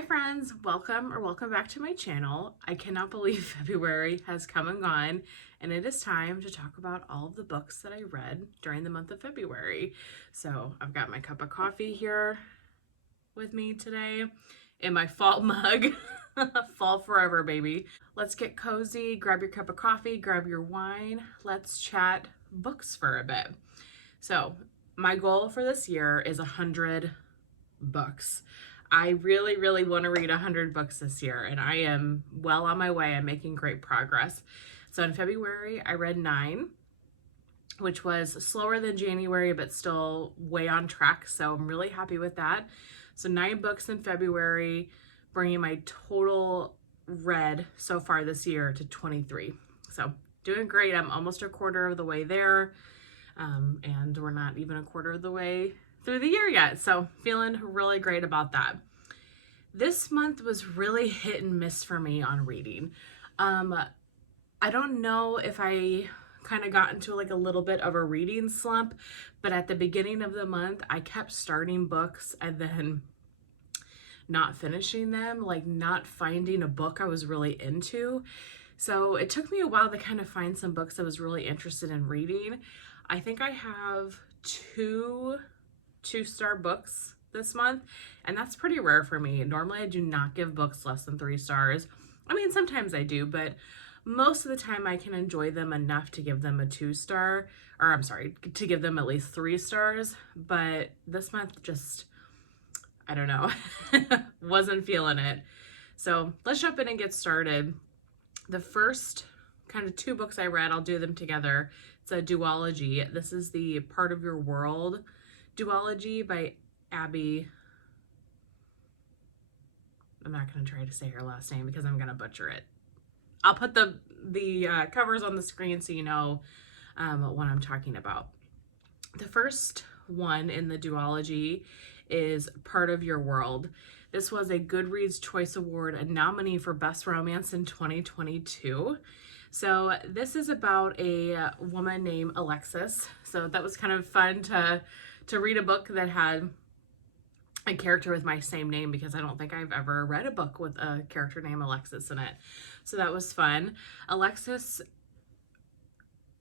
Hi friends, welcome back to my channel. I cannot believe February has come and gone, and it is time to talk about all of the books that I read during the month of February. So I've got my cup of coffee here with me today in my fall mug. Fall forever, baby. Let's get cozy, grab your cup of coffee, grab your wine. Let's chat books for a bit. So my goal for this year is 100 books. I really want to read 100 books this year, and I am well on my way. I'm making great progress. So in February, I read 9, which was slower than January, but still way on track. So I'm really happy with that. So 9 books in February, bringing my total read so far this year to 23. So doing great. I'm almost a quarter of the way there. And we're not even a quarter of the way through the year yet. So feeling really great about that. This month was really hit and miss for me on reading. I don't know if I kind of got into like a little bit of a reading slump, but at the beginning of the month, I kept starting books and then not finishing them, like not finding a book I was really into. So it took me a while to kind of find some books I was really interested in reading. I think I have 2-star books this month, and that's pretty rare for me. Normally I do not give books less than 3 stars. I mean, sometimes I do, but most of the time I can enjoy them enough to give them a 2-star, or I'm sorry, to give them at least 3 stars. But this month just, I don't know, wasn't feeling it. So let's jump in and get started. The first kind of 2 books I read, I'll do them together. It's a duology. This is the Part of Your World duology by Abby. I'm not going to try to say her last name because I'm going to butcher it. I'll put the covers on the screen so you know what I'm talking about. The first one in the duology is Part of Your World. This was a Goodreads Choice Award, a nominee for Best Romance in 2022. So this is about a woman named Alexis. So that was kind of fun to read a book that had a character with my same name, because I don't think I've ever read a book with a character named Alexis in it. So that was fun. Alexis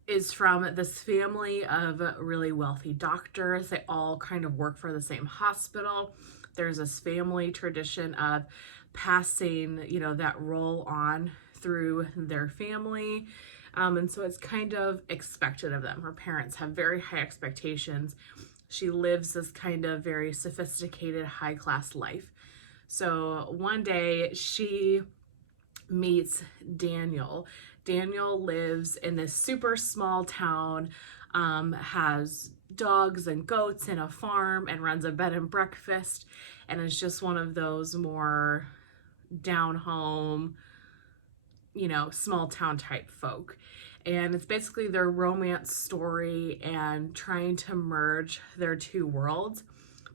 is from this family of really wealthy doctors. They all kind of work for the same hospital. There's this family tradition of passing, that role on through their family. And so it's kind of expected of them. Her parents have very high expectations. She lives this kind of very sophisticated, high-class life. So one day she meets Daniel. Daniel lives in this super small town, has dogs and goats and a farm, and runs a bed and breakfast, and is just one of those more down home, small town type folk. And it's basically their romance story and trying to merge their 2 worlds.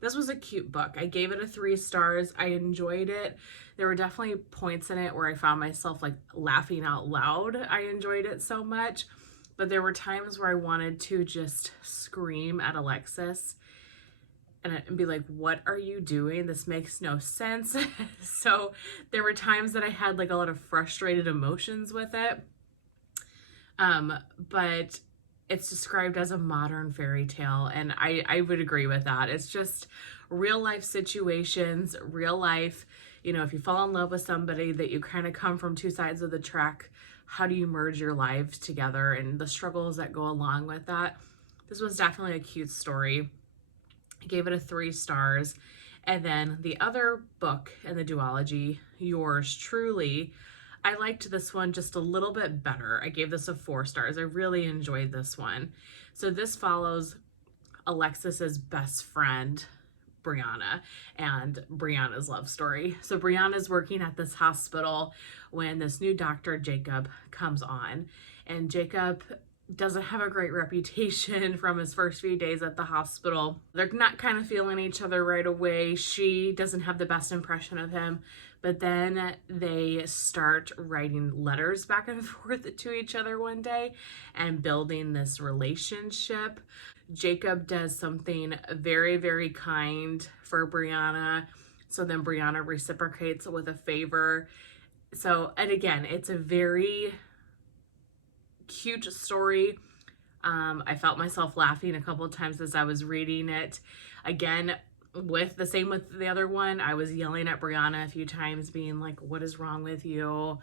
This was a cute book. I gave it a 3 stars. I enjoyed it. There were definitely points in it where I found myself like laughing out loud. I enjoyed it so much, but there were times where I wanted to just scream at Alexis and be like, what are you doing? This makes no sense. So there were times that I had like a lot of frustrated emotions with it. But it's described as a modern fairy tale, and I would agree with that. It's just real life situations, real life, if you fall in love with somebody that you kind of come from 2 sides of the track, how do you merge your lives together and the struggles that go along with that. This was definitely a cute story. I gave it a 3 stars. And then the other book in the duology, Yours Truly, I liked this one just a little bit better. I gave this a 4 stars. I really enjoyed this one. So this follows Alexis's best friend, Brianna, and Brianna's love story. So Brianna's working at this hospital when this new doctor, Jacob, comes on. And Jacob doesn't have a great reputation from his first few days at the hospital. They're not kind of feeling each other right away. She doesn't have the best impression of him, but then they start writing letters back and forth to each other one day and building this relationship. Jacob does something very, very kind for Brianna. So then Brianna reciprocates with a favor. So, and again, it's a very cute story. I felt myself laughing a couple of times as I was reading it. Again, with the same with the other one, I was yelling at Brianna a few times, being like, "What is wrong with you?"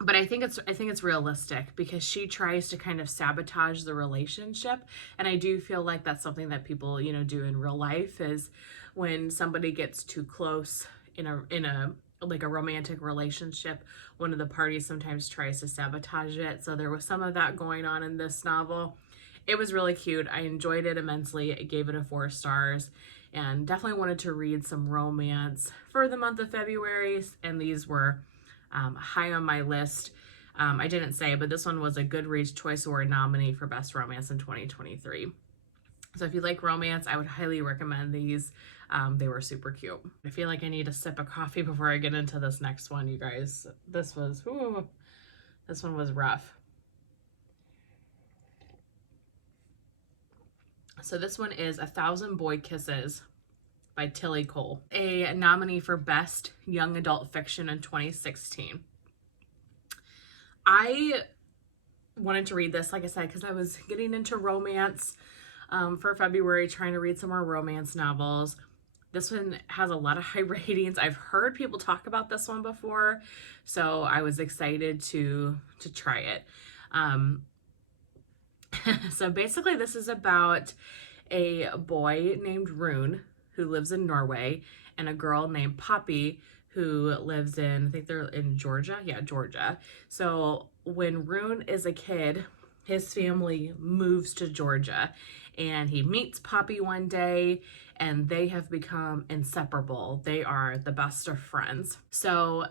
But I think it's realistic because she tries to kind of sabotage the relationship, and I do feel like that's something that people, you know, do in real life, is when somebody gets too close in a like a romantic relationship, one of the parties sometimes tries to sabotage it. So there was some of that going on in this novel. It was really cute. I enjoyed it immensely. I gave it a 4 stars and definitely wanted to read some romance for the month of February, and these were high on my list. I didn't say, but this one was a Goodreads Choice Award nominee for Best Romance in 2023. So if you like romance, I would highly recommend these. They were super cute. I feel like I need a sip of coffee before I get into this next one, you guys. This one was rough. So this one is A Thousand Boy Kisses by Tilly Cole, a nominee for Best Young Adult Fiction in 2016. I wanted to read this, like I said, because I was getting into romance for February, trying to read some more romance novels. This one has a lot of high ratings. I've heard people talk about this one before, so I was excited to try it. So basically, this is about a boy named Rune who lives in Norway and a girl named Poppy who lives in, I think they're in Georgia. Yeah, Georgia. So when Rune is a kid, his family moves to Georgia and he meets Poppy one day and they have become inseparable. They are the best of friends. So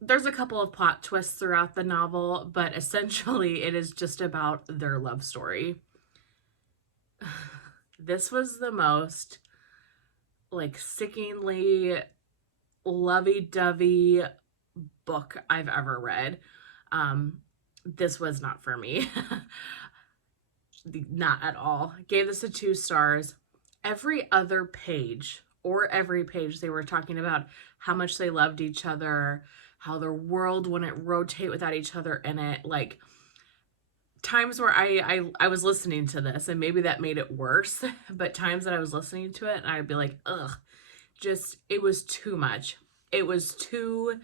there's a couple of plot twists throughout the novel, but essentially it is just about their love story. This was the most like sickeningly lovey-dovey book I've ever read. This was not for me. Not at all. Gave this a 2 stars. Every other page they were talking about how much they loved each other, how their world wouldn't rotate without each other in it. Like times where I was listening to this and maybe that made it worse, but times that I was listening to it and I'd be like, ugh, just, it was too much. It was too,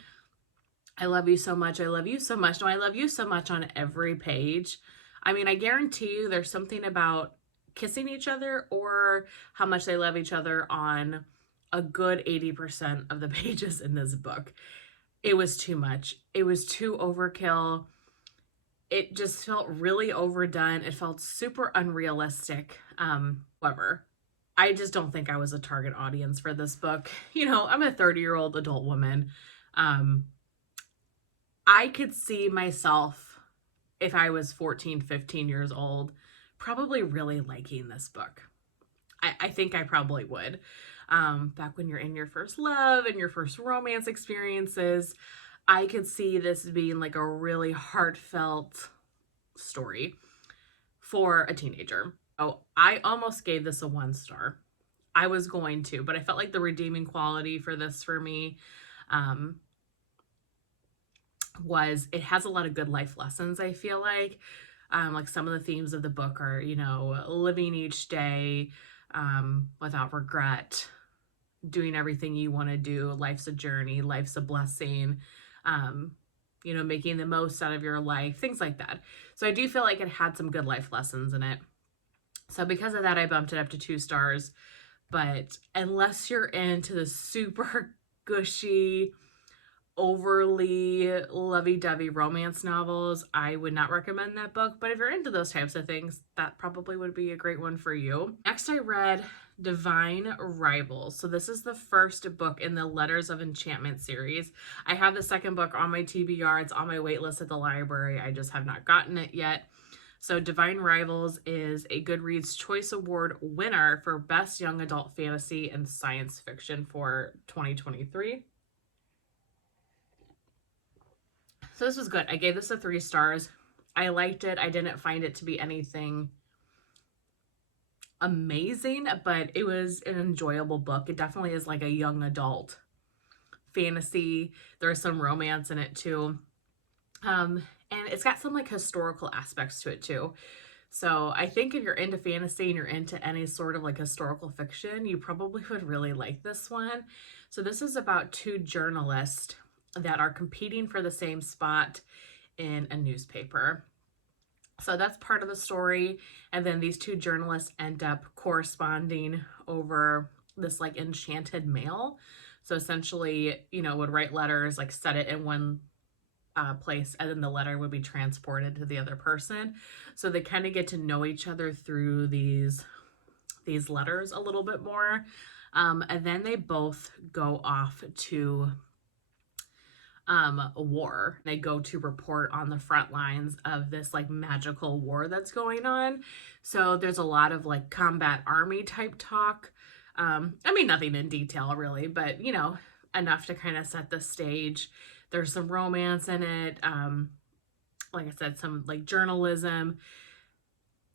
I love you so much. I love you so much. No, I love you so much on every page. I mean, I guarantee you there's something about kissing each other or how much they love each other on a good 80% of the pages in this book. It was too much. It was too overkill. It just felt really overdone. It felt super unrealistic. However, I just don't think I was a target audience for this book. You know, I'm a 30-year-old adult woman. I could see myself, if I was 14, 15 years old, probably really liking this book. I think I probably would. Back when you're in your first love and your first romance experiences, I could see this being like a really heartfelt story for a teenager. Oh, I almost gave this a 1 star. I was going to, but I felt like the redeeming quality for this for me was it has a lot of good life lessons, I feel like. Like some of the themes of the book are, you know, living each day without regret, doing everything you want to do. Life's a journey, life's a blessing, you know, making the most out of your life, things like that. So I do feel like it had some good life lessons in it. So because of that, I bumped it up to 2 stars. But unless you're into the super gushy, overly lovey-dovey romance novels, I would not recommend that book. But if you're into those types of things, that probably would be a great one for you. Next, I read Divine Rivals. So this is the first book in the Letters of Enchantment series. I have the second book on my TBR. It's on my wait list at the library. I just have not gotten it yet. So Divine Rivals is a Goodreads Choice Award winner for Best Young Adult Fantasy and Science Fiction for 2023. So this was good. I gave this a 3 stars. I liked it. I didn't find it to be anything amazing, but it was an enjoyable book. It definitely is like a young adult fantasy. There's some romance in it too. And it's got some like historical aspects to it too. So I think if you're into fantasy and you're into any sort of like historical fiction, you probably would really like this one. So this is about two journalists that are competing for the same spot in a newspaper. So that's part of the story. And then these two journalists end up corresponding over this like enchanted mail. So essentially, would write letters, like set it in one place, and then the letter would be transported to the other person. So they kind of get to know each other through these letters a little bit more. And then they both go off to a war. They go to report on the front lines of this like magical war that's going on. So there's a lot of like combat army type talk. I mean, nothing in detail really, but enough to kind of set the stage. There's some romance in it. Like I said, some like journalism.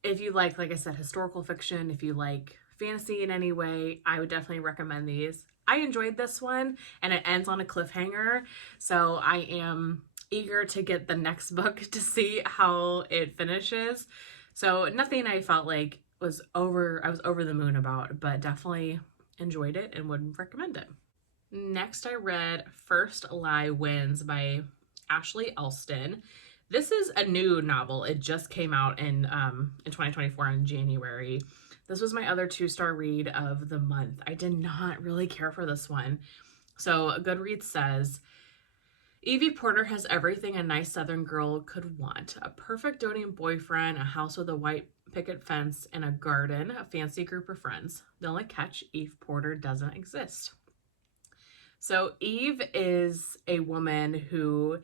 If you like I said, historical fiction, if you like fantasy in any way, I would definitely recommend these. I enjoyed this one, and it ends on a cliffhanger. So I am eager to get the next book to see how it finishes. So nothing I felt like I was over the moon about, but definitely enjoyed it and would recommend it. Next, I read First Lie Wins by Ashley Elston. This is a new novel. It just came out in 2024 in January. This was my other 2-star read of the month. I did not really care for this one. So Goodreads says, Evie Porter has everything a nice Southern girl could want. A perfect doting boyfriend, a house with a white picket fence, and a garden, a fancy group of friends. The only catch, Eve Porter doesn't exist. So Eve is a woman who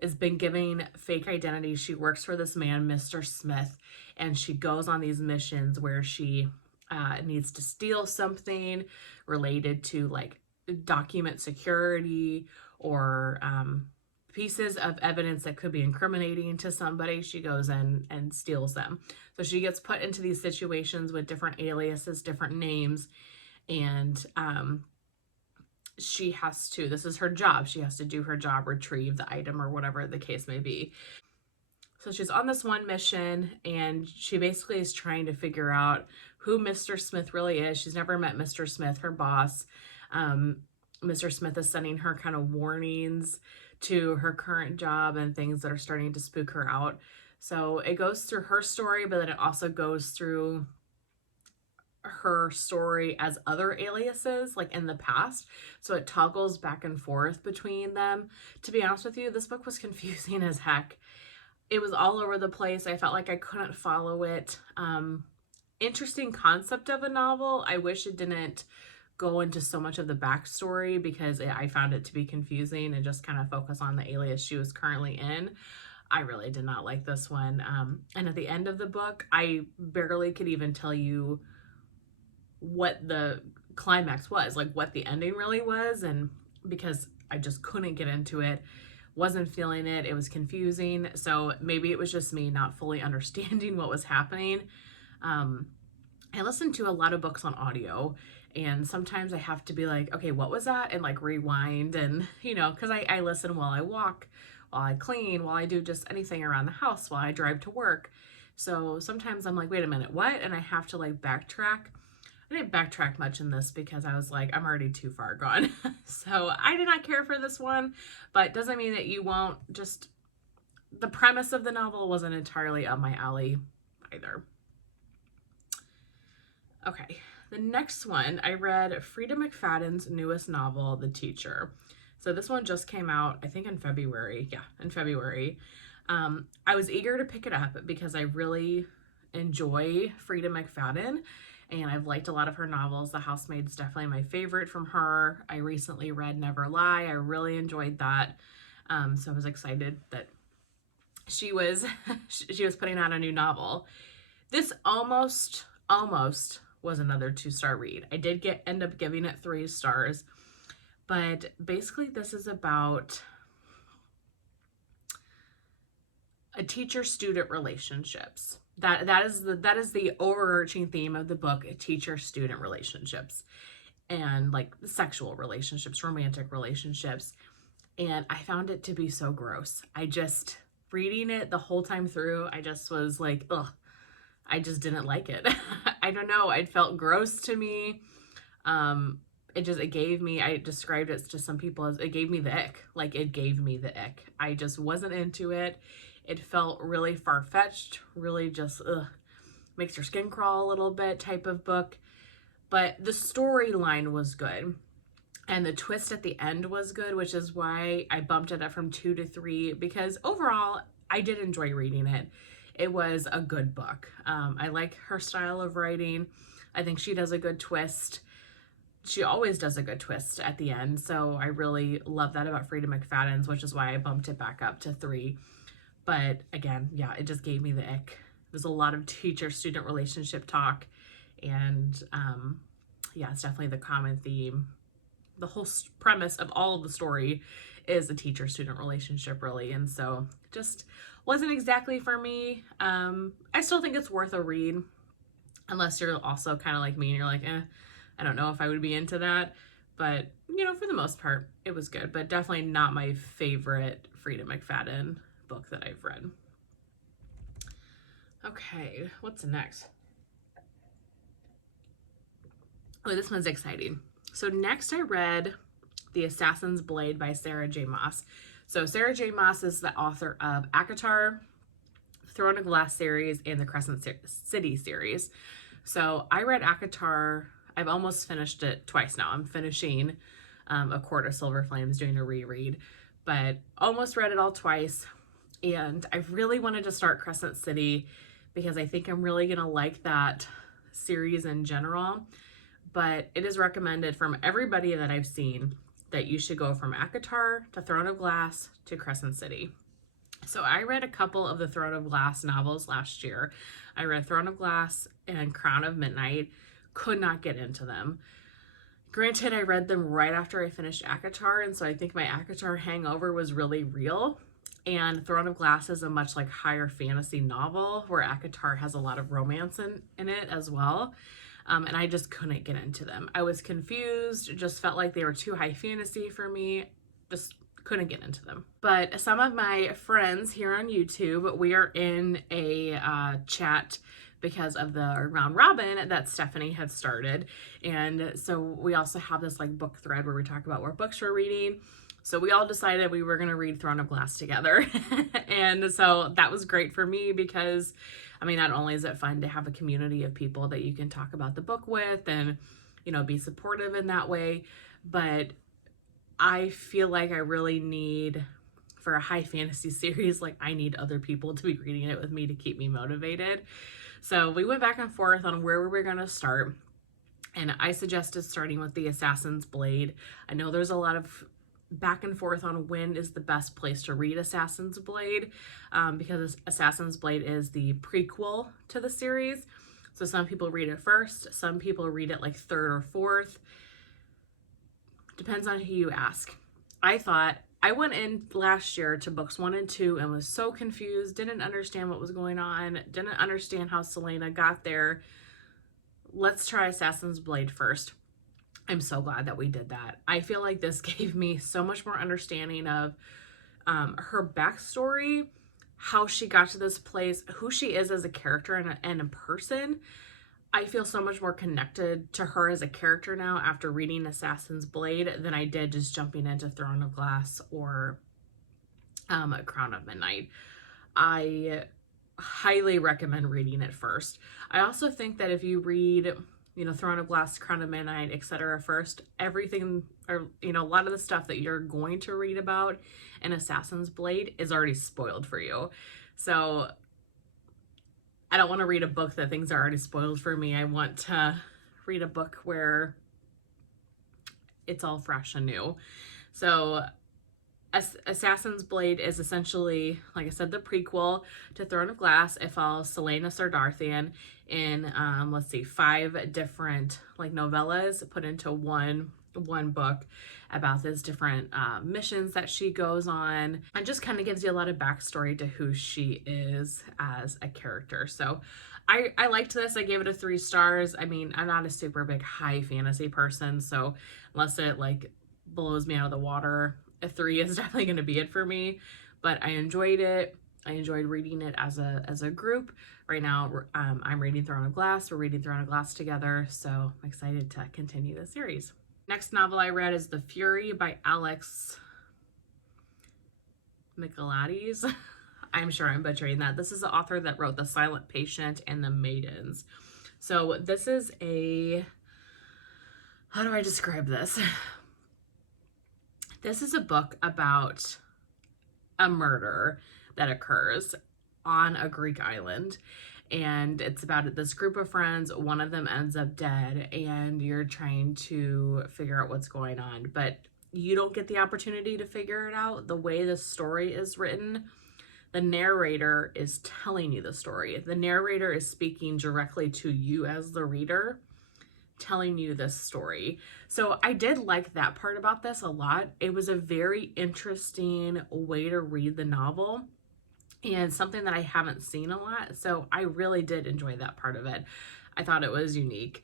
has been giving fake identities. She works for this man, Mr. Smith, and she goes on these missions where she needs to steal something related to like document security or pieces of evidence that could be incriminating to somebody. She goes in and steals them. So she gets put into these situations with different aliases, different names, and this is her job. She has to do her job, retrieve the item or whatever the case may be. So she's on this one mission, and she basically is trying to figure out who Mr. Smith really is. She's never met Mr. Smith, her boss. Mr. Smith is sending her kind of warnings to her current job and things that are starting to spook her out. So it goes through her story, but then it also goes through her story as other aliases, like in the past. So it toggles back and forth between them. To be honest with you, this book was confusing as heck. It was all over the place. I felt like I couldn't follow it. Interesting concept of a novel. I wish it didn't go into so much of the backstory because I found it to be confusing and just kind of focus on the alias she was currently in. I really did not like this one. And at the end of the book, I barely could even tell you what the climax was, like what the ending really was, and because I just couldn't get into it, wasn't feeling it, it was confusing. So maybe it was just me not fully understanding what was happening. I listened to a lot of books on audio, and sometimes I have to be like, okay, what was that, and like rewind, and because I listen while I walk, while I clean, while I do just anything around the house, while I drive to work. So sometimes I'm like, wait a minute, what? And I have to like backtrack. I didn't backtrack much in this because I was like, I'm already too far gone. So I did not care for this one, but doesn't mean that you won't. Just the premise of the novel wasn't entirely up my alley either. Okay, the next one, I read Frida McFadden's newest novel, The Teacher. So this one just came out, I think in February. Yeah, in February. I was eager to pick it up because I really enjoy Frida McFadden, and I've liked a lot of her novels. The Housemaid's definitely my favorite from her. I recently read Never Lie. I really enjoyed that. So I was excited that she was she was putting out a new novel. This almost was another 2-star read. I did end up giving it 3 stars, but basically this is about a teacher-student relationships. that is the overarching theme of the book, teacher-student relationships, and like sexual relationships, romantic relationships. And I found it to be so gross. I just, reading it the whole time through, I just was like, ugh, I just didn't like it. I don't know. It felt gross to me. It gave me, I described it to some people as, it gave me the ick. Like, it gave me the ick. I just wasn't into it. It felt really far-fetched, really just, ugh, makes your skin crawl a little bit type of book. But the storyline was good. And the twist at the end was good, which is why I bumped it up from 2 to 3, because overall, I did enjoy reading it. It was a good book. I like her style of writing. I think she does a good twist. She always does a good twist at the end. So I really love that about Frida McFadden's, which is why I bumped it back up to 3. But again, yeah, it just gave me the ick. There's a lot of teacher-student relationship talk. And yeah, it's definitely the common theme. The whole premise of all of the story is a teacher-student relationship, really. And so just wasn't exactly for me. I still think it's worth a read, unless you're also kind of like me and you're like, I don't know if I would be into that. But, you know, for the most part, it was good. But definitely not my favorite Frida McFadden book that I've read. Okay, what's next? Oh, this one's exciting. So next I read The Assassin's Blade by Sarah J. Maas. So Sarah J. Maas is the author of ACOTAR, Throne of Glass series, and the Crescent City series. So I read ACOTAR. I've almost finished it twice now. I'm finishing A Court of Silver Flames, doing a reread, but almost read it all twice. And I really wanted to start Crescent City because I think I'm really going to like that series in general. But it is recommended from everybody that I've seen that you should go from ACOTAR to Throne of Glass to Crescent City. So I read a couple of the Throne of Glass novels last year. I read Throne of Glass and Crown of Midnight. Could not get into them. Granted, I read them right after I finished ACOTAR, and so I think my ACOTAR hangover was really real. And Throne of Glass is a much like higher fantasy novel, where ACOTAR has a lot of romance in it as well. And I just couldn't get into them. I was confused, just felt like they were too high fantasy for me, just couldn't get into them. But some of my friends here on YouTube, we are in a chat because of the round robin that Stephanie had started. And so we also have this like book thread where we talk about what books we're reading. So we all decided we were going to read Throne of Glass together. And so that was great for me because, I mean, not only is it fun to have a community of people that you can talk about the book with and, you know, be supportive in that way, but I feel like I really need, for a high fantasy series, like I need other people to be reading it with me to keep me motivated. So we went back and forth on where we were going to start. And I suggested starting with The Assassin's Blade. I know there's a lot of back and forth on when is the best place to read Assassin's Blade, because Assassin's Blade is the prequel to the series. So some people read it first, some people read it like third or fourth. Depends on who you ask. I went in last year to books 1 and 2 and was so confused, didn't understand what was going on, didn't understand how Selena got there. Let's try Assassin's Blade first. I'm so glad that we did that. I feel like this gave me so much more understanding of her backstory, how she got to this place, who she is as a character and a person. I feel so much more connected to her as a character now after reading Assassin's Blade than I did just jumping into Throne of Glass or Crown of Midnight. I highly recommend reading it first. I also think that if you read, you know, Throne of Glass, Crown of Midnight, etc. first, everything, or, you know, a lot of the stuff that you're going to read about in Assassin's Blade is already spoiled for you. So I don't want to read a book that things are already spoiled for me. I want to read a book where it's all fresh and new. So Assassin's Blade is essentially, like I said, the prequel to Throne of Glass. It follows Selena Sardarthian in, 5 different like novellas put into one one book about this different missions that she goes on, and just kind of gives you a lot of backstory to who she is as a character. So I liked this. I gave it a 3 stars. I mean, I'm not a super big high fantasy person, so unless it like blows me out of the water, a 3 is definitely going to be it for me. But I enjoyed it. I enjoyed reading it as a group. Right now, I'm reading Throne of Glass. We're reading Throne of Glass together, so I'm excited to continue the series. Next novel I read is The Fury by Alex Michaelides. I'm sure I'm butchering that. This is the author that wrote The Silent Patient and The Maidens. So this is a, how do I describe this? This is a book about a murder that occurs on a Greek island. And it's about this group of friends. One of them ends up dead, and you're trying to figure out what's going on. But you don't get the opportunity to figure it out. The way the story is written, the narrator is telling you the story. The narrator is speaking directly to you as the reader, telling you this story. So I did like that part about this a lot. It was a very interesting way to read the novel, and something that I haven't seen a lot. So I really did enjoy that part of it. I thought it was unique.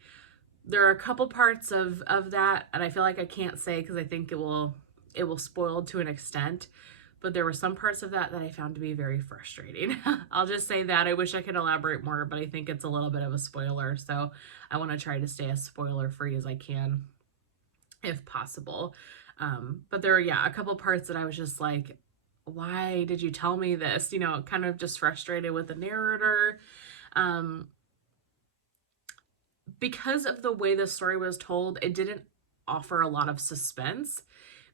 There are a couple parts of that, and I feel like I can't say because I think it will spoil to an extent. But there were some parts of that I found to be very frustrating. I'll just say that. I wish I could elaborate more, but I think it's a little bit of a spoiler. So I want to try to stay as spoiler free as I can, if possible. But there were, a couple parts that I was just like, why did you tell me this? You know, kind of just frustrated with the narrator. Because of the way the story was told, it didn't offer a lot of suspense,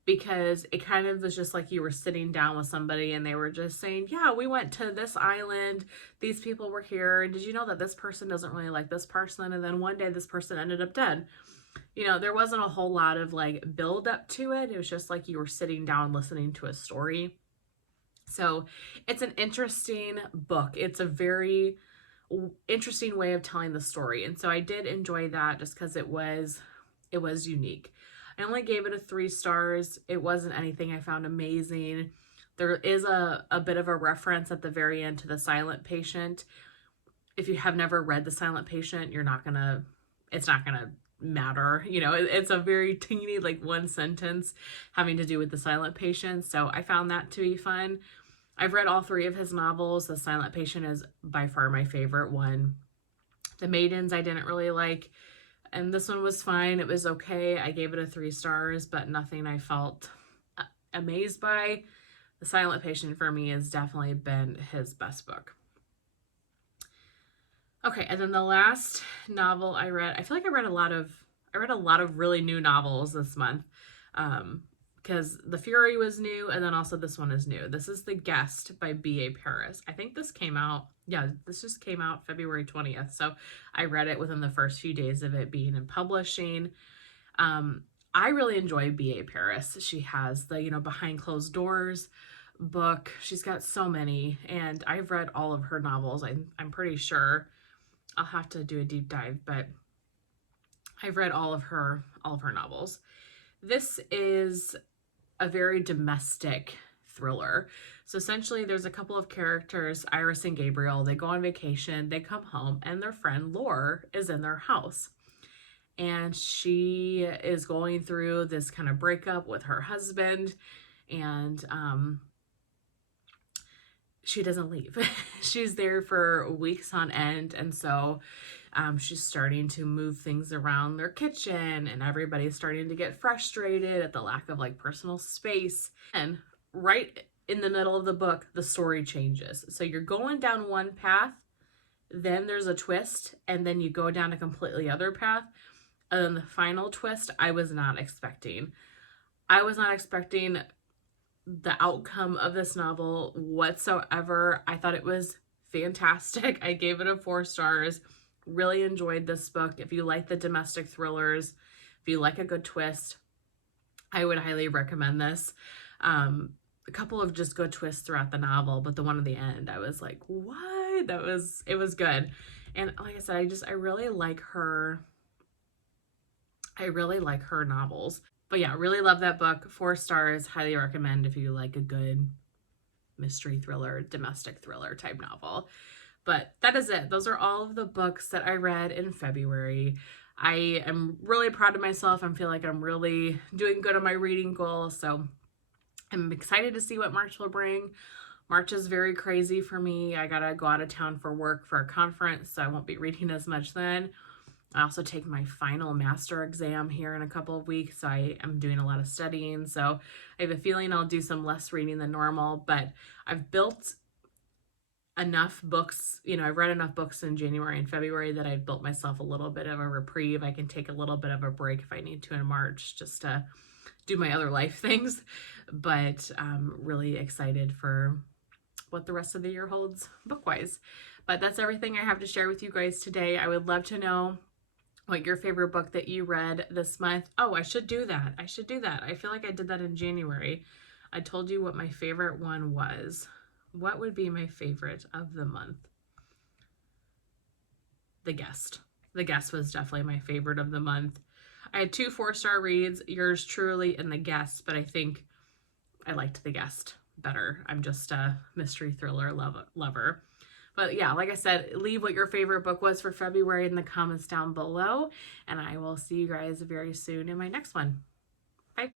because it kind of was just like you were sitting down with somebody and they were just saying, yeah, we went to this island, these people were here, and did you know that this person doesn't really like this person, and then one day this person ended up dead. You know, there wasn't a whole lot of like build up to it. It was just like you were sitting down listening to a story. So it's an interesting book. It's a very interesting way of telling the story. And so I did enjoy that just because it was unique. I only gave it a 3 stars. It wasn't anything I found amazing. There is a bit of a reference at the very end to The Silent Patient. If you have never read The Silent Patient, it's not gonna matter. You know, it's a very teeny, like, one sentence having to do with the silent patient. So I found that to be fun. I've read all 3 of his novels. The Silent Patient is by far my favorite one. The Maidens I didn't really like, and this one was fine. It was okay. I gave it a 3 stars, but nothing I felt amazed by. The Silent Patient for me has definitely been his best book. Okay, and then the last novel I read, I feel like I read a lot of really new novels this month, because The Fury was new, and then also this one is new. This is The Guest by B.A. Paris. I think this came out, this just came out February 20th, so I read it within the first few days of it being in publishing. I really enjoy B.A. Paris. She has the, Behind Closed Doors book. She's got so many, and I've read all of her novels. I'm pretty sure. I'll have to do a deep dive, but I've read all of her novels. This is a very domestic thriller. So essentially there's a couple of characters, Iris and Gabriel. They go on vacation, they come home, and their friend Laure is in their house. And she is going through this kind of breakup with her husband, and she doesn't leave. She's there for weeks on end, and so she's starting to move things around their kitchen, and everybody's starting to get frustrated at the lack of like personal space. And right in the middle of the book, the story changes. So you're going down one path, then there's a twist, and then you go down a completely other path. And then the final twist, I was not expecting. I was not expecting the outcome of this novel whatsoever. I thought it was fantastic. I gave it a 4 stars. Really enjoyed this book. If you like the domestic thrillers, if you like a good twist, I would highly recommend this. A couple of just good twists throughout the novel, but the one at the end, I was like, what? It was good. And like I said, I really like her I really like her novels. But yeah, really love that book. 4 stars. Highly recommend if you like a good mystery thriller, domestic thriller type novel. But that is it. Those are all of the books that I read in February. I am really proud of myself. I feel like I'm really doing good on my reading goal. So I'm excited to see what March will bring. March is very crazy for me. I gotta go out of town for work for a conference, so I won't be reading as much then. I also take my final master exam here in a couple of weeks, so I am doing a lot of studying. So I have a feeling I'll do some less reading than normal, but I've built enough books, I've read enough books in January and February that I've built myself a little bit of a reprieve. I can take a little bit of a break if I need to in March just to do my other life things. But I'm really excited for what the rest of the year holds book-wise. But that's everything I have to share with you guys today. I would love to know what your favorite book that you read this month. Oh, I should do that. I feel like I did that in January. I told you what my favorite one was. What would be my favorite of the month? The Guest. The Guest was definitely my favorite of the month. I had 2 4-star reads, yours truly and The Guest, but I think I liked The Guest better. I'm just a mystery thriller lover. But yeah, like I said, leave what your favorite book was for February in the comments down below, and I will see you guys very soon in my next one.